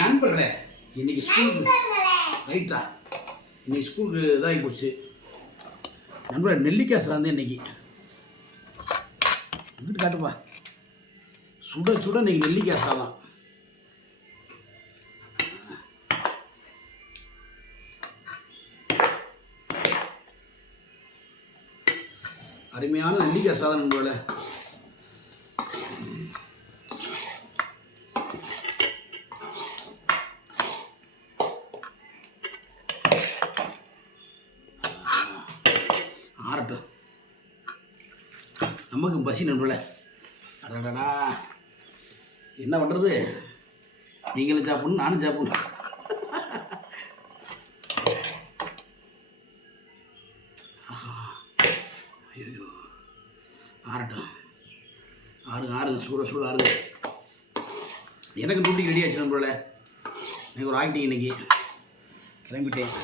நண்பர்களே, இன்னைக்கு ஸ்கூலுக்கு ரைட்டா, இன்னைக்கு ஸ்கூலுக்கு இதாகி போச்சு நண்பர்களே. நெல்லிக்காய் சார்ந்து இன்னைக்கு இங்கிட்டு காட்டுப்பா. சுட சுட இன்னைக்கு நெல்லிக்காய் சாதம். அருமையான நெல்லிக்காய் சாதம் நண்பர்களே. ஆறட்டும், நமக்கு பசி நண்பர்களே. அடடா, என்ன பண்ணுறது, நீங்களும் சாப்பிடணும் நானும் சாப்பிடணும். ஐயோ, ஆறட்டும், ஆறுங்க சூட சூட ஆறுங்க. எனக்கு டூட்டிக்கு ரெடி ஆச்சு நண்பர்களே. எனக்கு ஒரு ஆக்டிங் இன்னைக்கு கிளம்பிட்டேன்.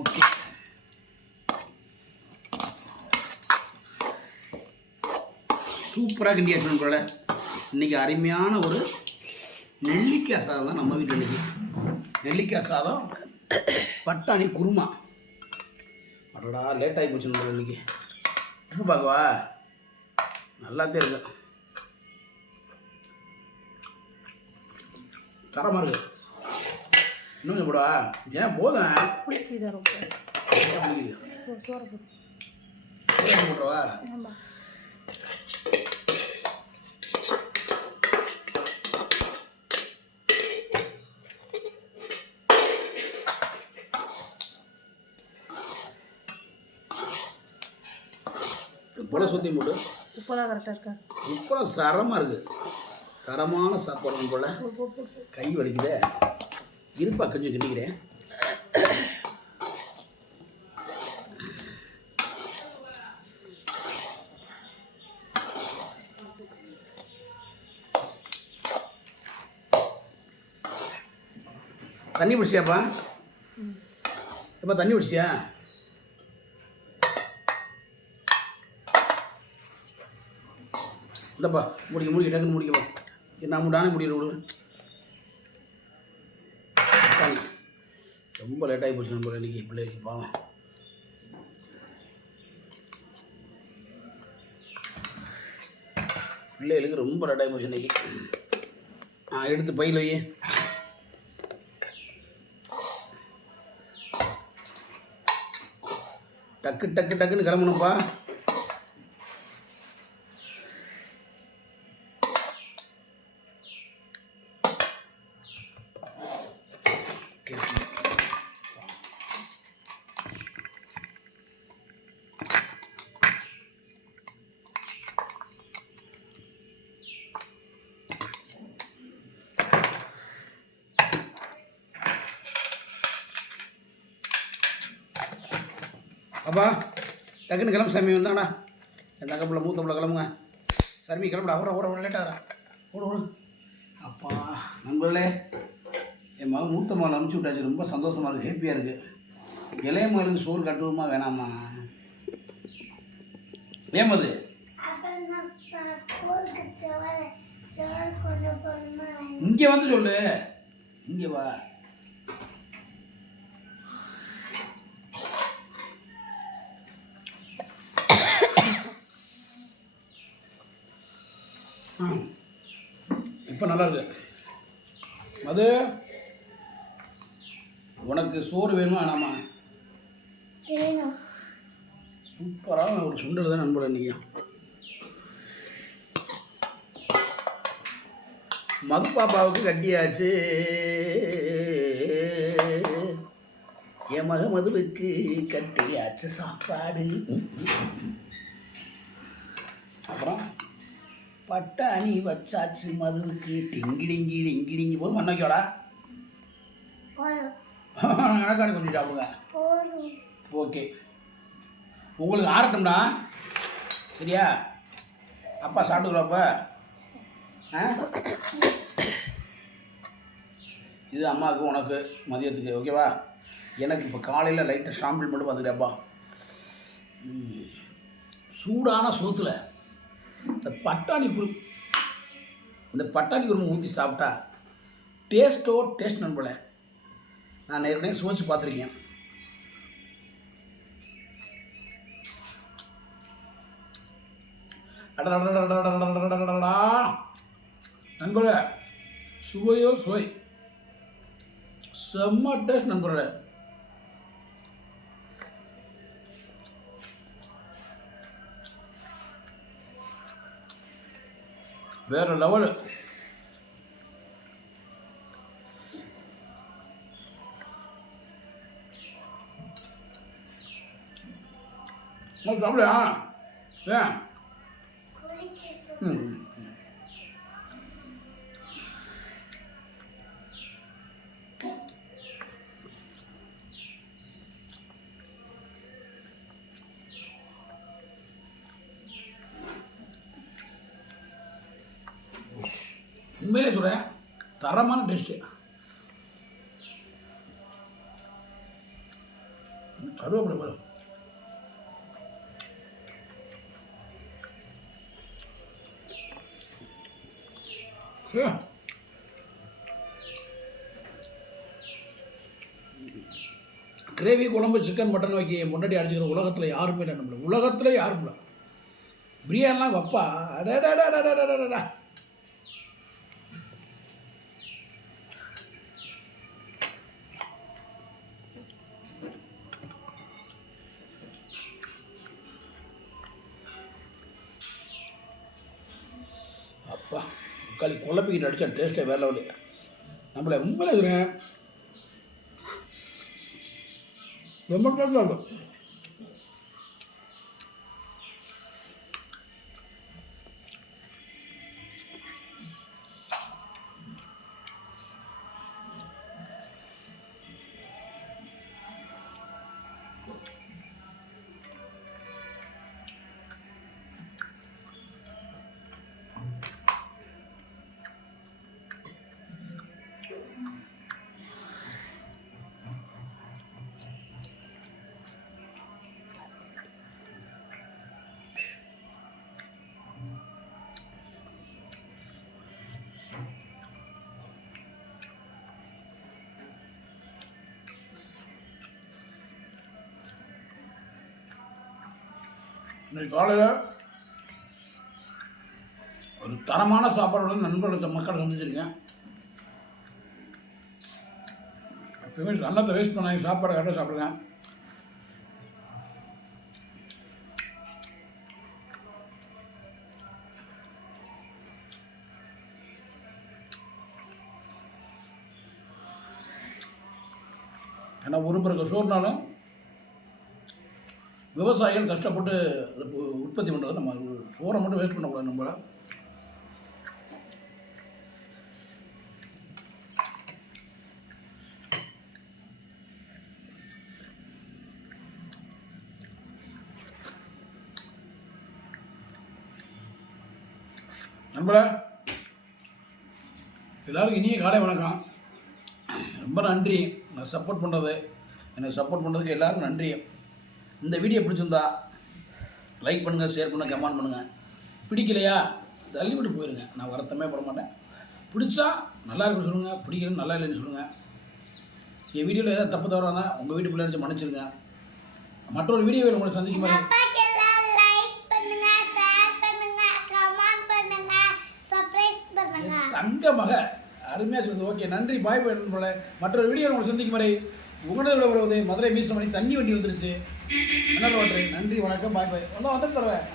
ஓகே, சூப்பராக கிண்டியாச்சு நண்பர்களே. இன்றைக்கி அருமையான ஒரு நெல்லிக்காய் சாதம் தான் நம்ம வீட்டில். இன்றைக்கி நெல்லிக்காய் சாதம், பட்டாணி குருமா. அடடா, லேட் ஆகி போச்சு நண்பர்கள். இன்றைக்கி உப்பு பார்க்கவா, நல்லாத்தே இருக்கு, தரமாக இருக்கு. இன்னும் கொஞ்சம் போடவா? ஏன் போதும், போடுறவா? உப்பெல்லாம் சுற்றி போட்டு, உப்பெல்லாம் கரெக்டாக இருக்கா? உப்பெல்லாம் சரமாக இருக்குது, தரமான சாப்பாடு போல். கை வலிக்குதே, இருப்பா கொஞ்சம் கிண்டிக்கிறேன். தண்ணி பிடிச்சியாப்பா? எப்பா தண்ணி பிடிச்சியா? இந்தப்பா முடிக்க டக்குன்னு முடிக்கப்பா. நான் நானே முடிக்கிற விடு. ரொம்ப லேட்டாகி போச்சு நண்பர் இன்றைக்கி பிள்ளைக்கு பாவம். பிள்ளைகளுக்கு ரொம்ப லேட்டாகி போச்சு இன்றைக்கி. எடுத்து பையில் வை. டக்குன்னு கிளம்பணும்ப்பா. அப்பா டக்குன்னு கிளம்பு சாமி, வந்தாங்கண்ணா என் தங்க பிள்ளை மூத்த பிள்ளை கிளம்புங்க. சர்மி கிளம்புடா, ஒரு லேட்டாகிறா, ஓடு. அப்பா நண்பர்களே, என் மகன் மூத்த மகள் அனுப்பிச்சி விட்டாச்சு. ரொம்ப சந்தோஷமாக இருக்குது, ஹேப்பியாக இருக்குது. இளைய மகளுக்கு சோறு கட்டுவோமா வேணாமா? ஏமது இங்கே வந்து சொல்லு, இங்கே வா. இப்போ நல்லா இருக்கு. அது உனக்கு சோறு வேணுமா வேணாமா? சூப்பராக ஒரு சுண்டல் தான் நண்பர். இன்றைக்கி மது பாப்பாவுக்கு கட்டியாச்சு, என் மக மதுவுக்கு கட்டியாச்சு சாப்பாடு. அப்புறம் பட்டாணி வச்சாச்சு மதுவுக்கு. டிங்கிடிங்கி போது மண்ண வைக்கோடா. கணக்கான கொஞ்சம் சாப்பிடுங்க. ஓகே, உங்களுக்கு ஆறட்டும்டா, சரியா? அப்பா சாப்பிட்டுக்கிறோப்ப. இது அம்மாவுக்கு உனக்கு மதியத்துக்கு, ஓகேவா? எனக்கு இப்போ காலையில் லைட்டாக ஷாம்பிள் மட்டும் பார்த்துக்கிட்டேப்பா. சூடான சோத்தில் இந்த பட்டாணி குருமை ஊற்றி சாப்பிட்டா டேஸ்ட் நண்பர்களே. நான் ஏற்கனவே சுவைச்சு பார்த்துருக்கேன். நண்பர்களே, சுவையோ சுவை, செம்ம டேஸ்ட் நண்பர்களே. வேற லெவலு. சாப்பிடுயா ஏன்? உண்மையிலே சொல்கிறேன், தரமான டேஸ்ட்டு. கருவேப்பிலை வரும். கிரேவி, குழம்பு, சிக்கன், மட்டன் வைக்க முன்னாடி அடிச்சுக்கிற உலகத்தில் யாருமே இல்லை நம்மள. உலகத்தில் யாரும் இல்லை. பிரியாணிலாம் வைப்பா. அடடா. அப்பா, முக்காலி குழப்பிக்கிட்டு அடித்தா டேஸ்ட்டே வேற லெவலு. நம்மளை உண்மையில இருக்கிறேன் ரொம்ப டேஸ்ட்டாக இருக்கும். இன்னைக்கு காலையில் ஒரு தரமான சாப்பாடோட நண்பர்கள் மக்களை சந்திச்சிருக்கேன். எப்பயுமே அன்னத்தை வேஸ்ட் பண்ணாங்க, சாப்பாடை கரெக்டாக சாப்பிடுங்க. ஏன்னா ஒரு பிறகு சோறுனாலும் விவசாயிகள் கஷ்டப்பட்டு உற்பத்தி பண்ணுறது. நம்ம சோறை மட்டும் வேஸ்ட் பண்ணக்கூடாது. நம்மள எல்லாருக்கும் இனிய காலை வணக்கம். ரொம்ப நன்றி எனக்கு சப்போர்ட் பண்ணுறதுக்கு எல்லாருக்கும் நன்றி. இந்த வீடியோ பிடிச்சிருந்தா லைக் பண்ணுங்கள், ஷேர் பண்ணுங்கள், கமெண்ட் பண்ணுங்கள். பிடிக்கலையா தள்ளி விட்டு போயிடுங்க. நான் வருத்தமே பட மாட்டேன். பிடிச்சா நல்லா இருக்குன்னு சொல்லுங்கள், பிடிக்கலன்னு நல்லா இல்லைன்னு சொல்லுங்கள். என் வீடியோவில் ஏதாவது தப்பு தவறாக இருந்தால் உங்கள் வீட்டு பிள்ளை நினச்சி மன்னிச்சிருங்க. மற்றொரு வீடியோவில் உங்களை சந்திக்கும் மாதிரி தங்க மக அருமையாக சொல்லுது. ஓகே, நன்றி, பாய் பாய் நண்பர்களே. மற்றொரு வீடியோ உங்களை சந்திக்கும் வரை உங்களோட வருவது மதுரை மீசமணி. தண்ணி வண்டி வந்துருச்சு. என்ன நன்றி, வணக்கம், பாய் பாய். ஒன்றும் வந்துட்டு தருவேன்.